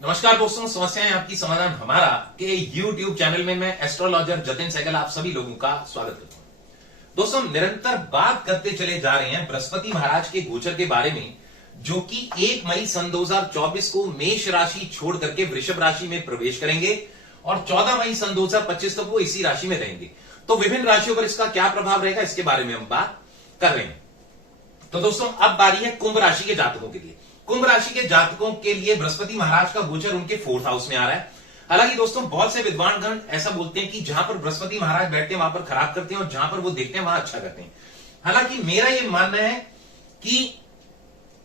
नमस्कार दोस्तों, समस्याएं आपकी समाधान हमारा के YouTube चैनल में मैं एस्ट्रोलॉजर जतिन सहगल आप सभी लोगों का स्वागत करता हूं। दोस्तों, निरंतर बात करते चले जा रहे हैं बृहस्पति महाराज के गोचर के बारे में, जो कि 1 मई सन 2024 को मेष राशि छोड़ करके वृषभ राशि में प्रवेश करेंगे और 14 मई सन 2025 तक वो इसी राशि में रहेंगे। तो विभिन्न राशियों पर इसका क्या प्रभाव रहेगा, इसके बारे में हम बात कर रहे हैं। तो दोस्तों, अब बारी है कुंभ राशि के जातकों के लिए। कुंभ राशि के जातकों के लिए बृहस्पति महाराज का गोचर उनके 4th हाउस में आ रहा है। हालांकि दोस्तों, बहुत से विद्वान गण ऐसा बोलते हैं कि जहां पर बृहस्पति महाराज बैठते हैं वहां पर खराब करते हैं और जहां पर वो देखते हैं वहां अच्छा करते हैं। हालांकि मेरा यह मानना है कि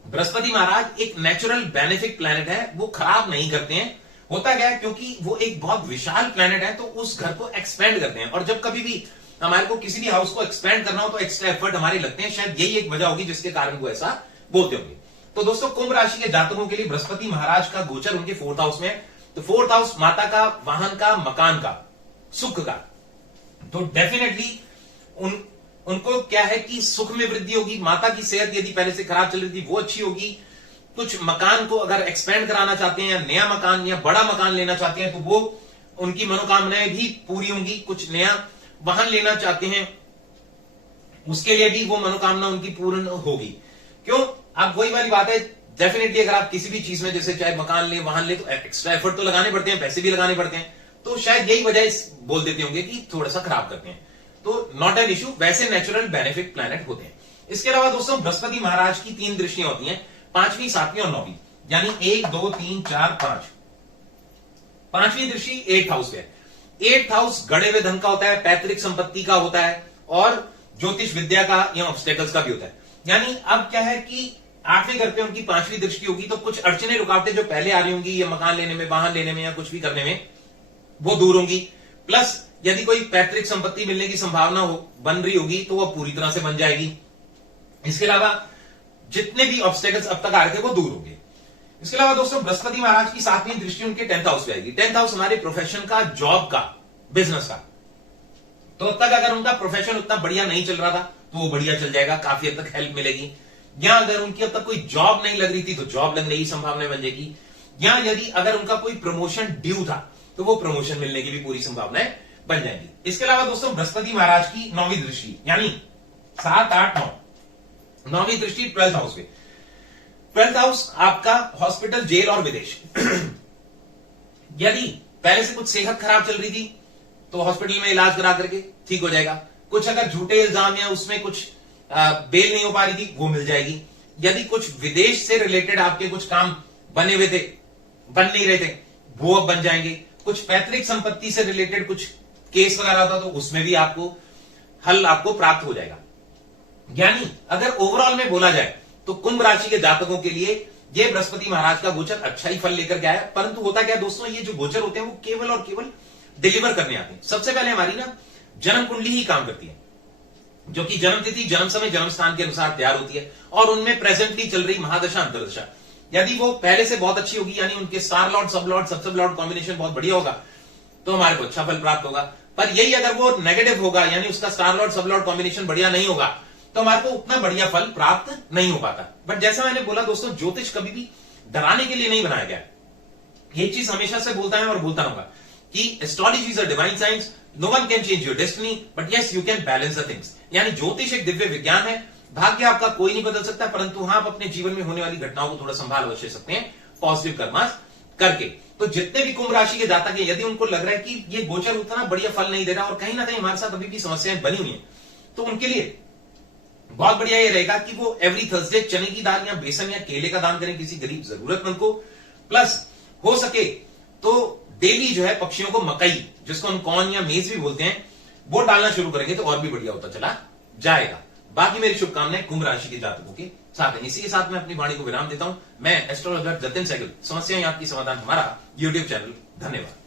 बृहस्पति महाराज एक नेचुरल बेनिफिक प्लैनेट है, वो खराब नहीं करते हैं। होता क्या है, क्योंकि वो एक बहुत विशाल प्लैनेट है तो उस घर को एक्सपेंड करते हैं, और जब कभी भी हमारे को किसी भी हाउस को एक्सपेंड करना हो तो एक्स्ट्रा एफर्ट हमारे लगते हैं। शायद यही एक वजह होगी जिसके कारण वो ऐसा बोलते होंगे। तो दोस्तों, कुंभ राशि के जातकों के लिए बृहस्पति महाराज का गोचर उनके 4th हाउस में है। तो 4th हाउस माता का, वाहन का, मकान का, सुख का। तो डेफिनेटली उनको क्या है कि सुख में वृद्धि होगी। माता की सेहत यदि पहले से खराब चल रही थी वो अच्छी होगी। कुछ मकान को अगर एक्सपेंड कराना चाहते हैं या नया मकान या बड़ा मकान लेना चाहते हैं तो वो उनकी मनोकामनाएं भी पूरी होंगी। कुछ नया वाहन लेना चाहते हैं उसके लिए भी वो मनोकामना उनकी पूर्ण होगी। क्यों? अब वही वाली बात है, डेफिनेटली अगर आप किसी भी चीज में जैसे चाहे मकान ले, वाहन ले, तो एक्स्ट्रा एफर्ट तो लगाने पड़ते हैं, पैसे भी लगाने पड़ते हैं। तो शायद यही वजह बोल देते होंगे कि थोड़ा सा खराब करते हैं। तो नॉट एन इश्यू, वैसे नेचुरल बेनिफिट प्लैनेट होते हैं। इसके अलावा दोस्तों, बृहस्पति महाराज की 3 दृष्टियां होती हैं, 5वीं, 7वीं और 9वीं, यानी 1, 2, 3, 4, 5। 5वीं दृष्टि 8th हाउस है। 8th हाउस गड़े हुए धन का होता है, पैतृक संपत्ति का होता है और ज्योतिष विद्या का या ऑब्स्टेकल्स का भी होता है। यानी अब क्या है कि 8वें घर पे उनकी 5वीं दृष्टि होगी तो कुछ अड़चने, रुकावटें जो पहले आ रही होंगी या मकान लेने में, वाहन लेने में या कुछ भी करने में, वो दूर होंगी। प्लस यदि कोई पैतृक संपत्ति मिलने की संभावना बन रही होगी तो वह पूरी तरह से बन जाएगी। इसके अलावा जितने भी ऑब्स्टेकल्स अब तक आ रहे थे वो दूर होंगे। इसके अलावा दोस्तों, बृहस्पति महाराज की 7वीं दृष्टि उनके 10th हाउस पे आएगी। 10th हाउस हमारे प्रोफेशन का, जॉब का, बिजनेस का। तो अब तक अगर उनका प्रोफेशन उतना बढ़िया नहीं चल रहा था तो वो बढ़िया चल जाएगा, काफी हद तक हेल्प मिलेगी। या अगर उनकी अब तक कोई जॉब नहीं लग रही थी तो जॉब लगने की संभावना बन जाएगी। या यदि अगर उनका कोई प्रमोशन ड्यू था तो वो प्रमोशन मिलने की भी पूरी संभावनाएं बन जाएंगी। इसके अलावा दोस्तों, बृहस्पति महाराज की 9वीं दृष्टि यानी 7, 8, 9, 9वीं दृष्टि 12th हाउस पे। 12th हाउस आपका हॉस्पिटल, जेल और विदेश। यदि पहले से कुछ सेहत खराब चल रही थी तो हॉस्पिटल में इलाज करा करके ठीक हो जाएगा। कुछ अगर झूठे इल्जाम या उसमें कुछ बेल नहीं हो पा रही थी वो मिल जाएगी। यदि कुछ विदेश से रिलेटेड आपके कुछ काम बने हुए थे, बन नहीं रहे थे, वो अब बन जाएंगे। कुछ पैतृक संपत्ति से रिलेटेड कुछ केस वगैरह होता तो उसमें भी आपको हल प्राप्त हो जाएगा। यानी अगर ओवरऑल में बोला जाए तो कुंभ राशि के जातकों के लिए ये बृहस्पति महाराज का गोचर अच्छा ही फल लेकर के आया। परंतु होता क्या दोस्तों, ये जो गोचर होते हैं वो केवल और केवल डिलीवर करने आते हैं। सबसे पहले हमारी ना जन्म कुंडली ही काम करती है, जो कि जन्म तिथि, जन्म समय, जन्म स्थान के अनुसार तैयार होती है और उनमें प्रेजेंटली चल रही महादशा, अंतरदशा यदि वो पहले से बहुत अच्छी होगी, यानी उनके स्टार लॉर्ड, सब लॉर्ड, सब लॉर्ड कॉम्बिनेशन बहुत बढ़िया होगा तो हमारे को अच्छा फल प्राप्त होगा। पर यही अगर वो नेगेटिव होगा, यानी उसका स्टार लॉर्ड, सब लॉर्ड कॉम्बिनेशन बढ़िया नहीं होगा तो हमारे को उतना बढ़िया फल प्राप्त नहीं हो पाता। बट जैसा मैंने बोला दोस्तों, ज्योतिष कभी भी डराने के लिए नहीं बनाया गया। ये चीज हमेशा से बोलता है और बोलता रहूंगा कि astrology is a divine science, no one can change your destiny but yes you can balance the things. यानी ज्योतिष एक दिव्य विज्ञान है, भाग्य आपका कोई नहीं बदल सकता, परंतु हाँ, आप अपने जीवन में होने वाली घटनाओं को थोड़ा संभाल अवश्य सकते हैं पॉजिटिव कर्मास करके। तो जितने भी कुंभ राशि के जातक हैं, यदि उनको लग रहा है कि ये गोचर उतना बढ़िया फल नहीं दे रहा और कहीं ना कहीं हमारे साथ अभी भी समस्याएं बनी हुई हैं, तो उनके लिए बहुत बढ़िया ये रहेगा कि वो एवरी थर्सडे चने की दाल या बेसन या केले का दान करें किसी गरीब जरूरतमंद को। प्लस हो सके तो डेली जो है पक्षियों को मकई, जिसको हम कॉर्न या मेज भी बोलते हैं, वो डालना शुरू करेंगे तो और भी बढ़िया होता चला जाएगा। बाकी मेरी शुभकामनाएं कुंभ राशि के जातकों के साथ है। इसी के साथ मैं अपनी वाणी को विराम देता हूं। मैं एस्ट्रोलॉजर जतिन सहगल, समस्याएं आपकी समाधान हमारा YouTube चैनल। धन्यवाद।